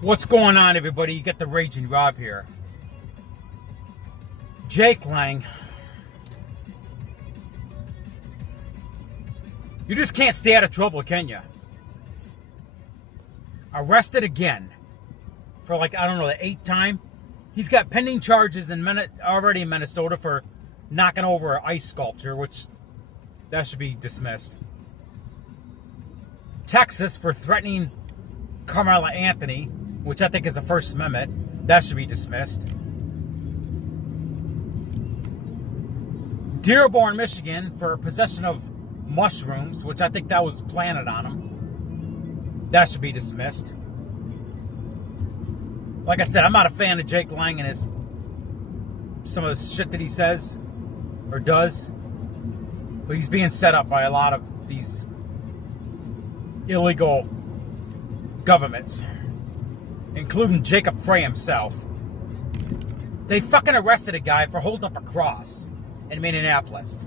What's going on, everybody? You get the Raging Rob here. Jake Lang. You just can't stay out of trouble, can you? Arrested again. For like, I don't know, the 8th time. He's got pending charges already in Minnesota for knocking over an ice sculpture, which that should be dismissed. Texas for threatening Carmela Anthony, which I think is a First Amendment. That should be dismissed. Dearborn, Michigan for possession of mushrooms, which I think that was planted on him. That should be dismissed. Like I said, I'm not a fan of Jake Lang and some of the shit that he says or does. But he's being set up by a lot of these illegal governments, including Jacob Frey himself. They fucking arrested a guy for holding up a cross in Minneapolis.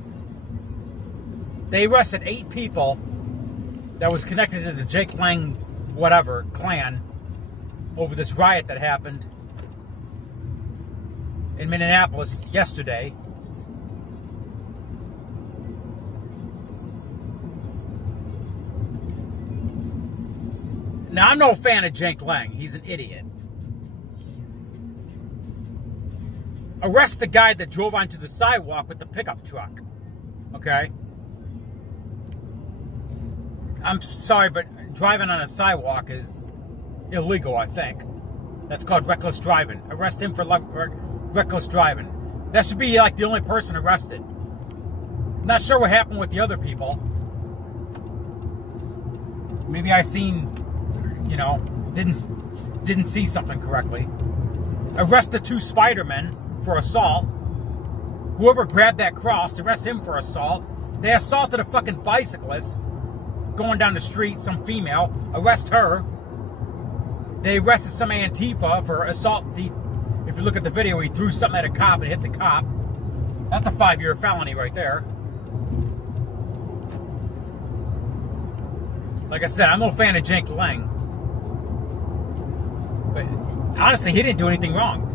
They arrested 8 people that was connected to the Jake Lang whatever clan over this riot that happened in Minneapolis yesterday. Now, I'm no fan of Jake Lang. He's an idiot. Arrest the guy that drove onto the sidewalk with the pickup truck. Okay? I'm sorry, but driving on a sidewalk is illegal, I think. That's called reckless driving. Arrest him for reckless driving. That should be like the only person arrested. Not sure what happened with the other people. Maybe I didn't see something correctly. Arrest the 2 Spider-Men for assault. Whoever grabbed that cross, arrest him for assault. They assaulted a fucking bicyclist going down the street, some female. Arrest her. They arrested some Antifa for assault. If you look at the video, he threw something at a cop and hit the cop. That's a 5-year felony right there. Like I said, I'm no fan of Jake Lang. But honestly, he didn't do anything wrong.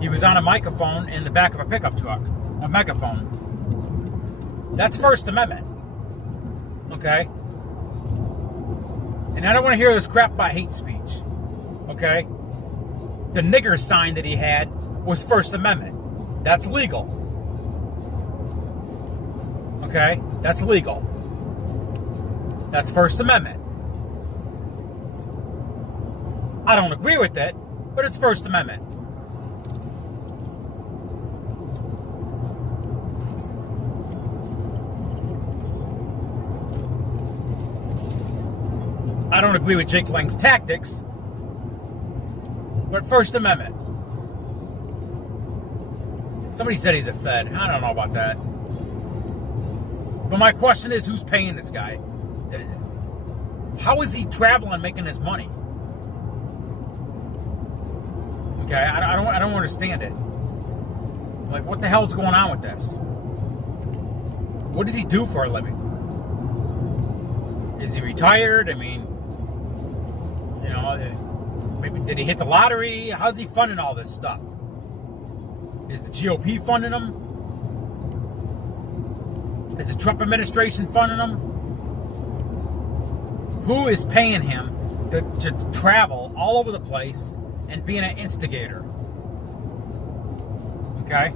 He was on a microphone in the back of a pickup truck. A megaphone. That's First Amendment. Okay? And I don't want to hear this crap about hate speech. Okay? The nigger sign that he had was First Amendment. That's legal. Okay? That's legal. That's First Amendment. I don't agree with it, but it's First Amendment. I don't agree with Jake Lang's tactics, but First Amendment. Somebody said he's a Fed. I don't know about that. But my question is, who's paying this guy? How is he traveling making his money? Okay, I don't understand it. Like, what the hell's going on with this? What does he do for a living? Is he retired? I mean, maybe did he hit the lottery? How's he funding all this stuff? Is the GOP funding him? Is the Trump administration funding him? Who is paying him to travel all over the place and being an instigator? Okay?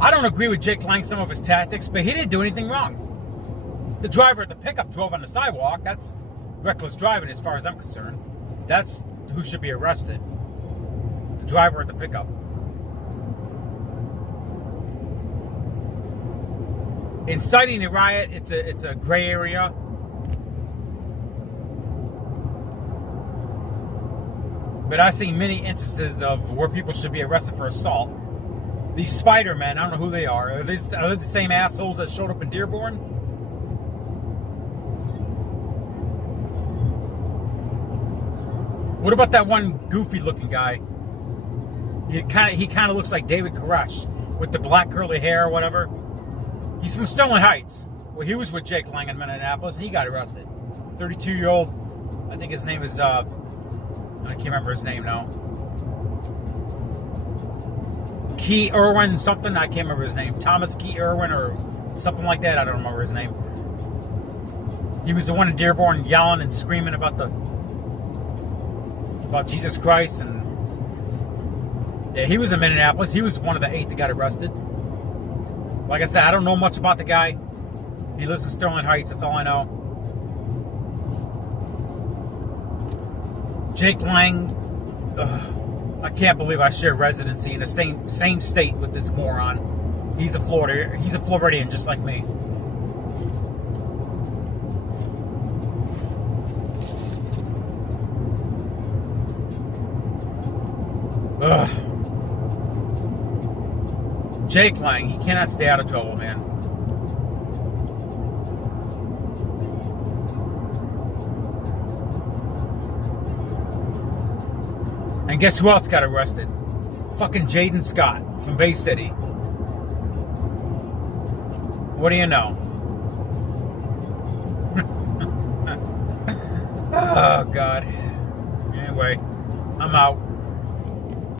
I don't agree with Jake Lang, some of his tactics, but he didn't do anything wrong. The driver at the pickup drove on the sidewalk. That's reckless driving as far as I'm concerned. That's who should be arrested. The driver at the pickup. Inciting a riot, it's a gray area. But I've seen many instances of where people should be arrested for assault. These Spider-Men, I don't know who they are. Are they the same assholes that showed up in Dearborn? What about that one goofy-looking guy? He kind of looks like David Koresh with the black curly hair or whatever. He's from Sterling Heights. Well, he was with Jake Lang in Minneapolis. He got arrested. 32-year-old. I think his name is, I can't remember his name now. Key Irwin something. I can't remember his name. Thomas Key Irwin or something like that. I don't remember his name. He was the one in Dearborn yelling and screaming about Jesus Christ. And yeah, he was in Minneapolis. He was one of the 8 that got arrested. Like I said, I don't know much about the guy. He lives in Sterling Heights. That's all I know. Jake Lang. I can't believe I share residency in the same state with this moron. He's a Floridian just like me. Ugh. Jake Lang, he cannot stay out of trouble, man. And guess who else got arrested? Fucking Jaden Scott from Bay City. What do you know? Oh, God. Anyway, I'm out.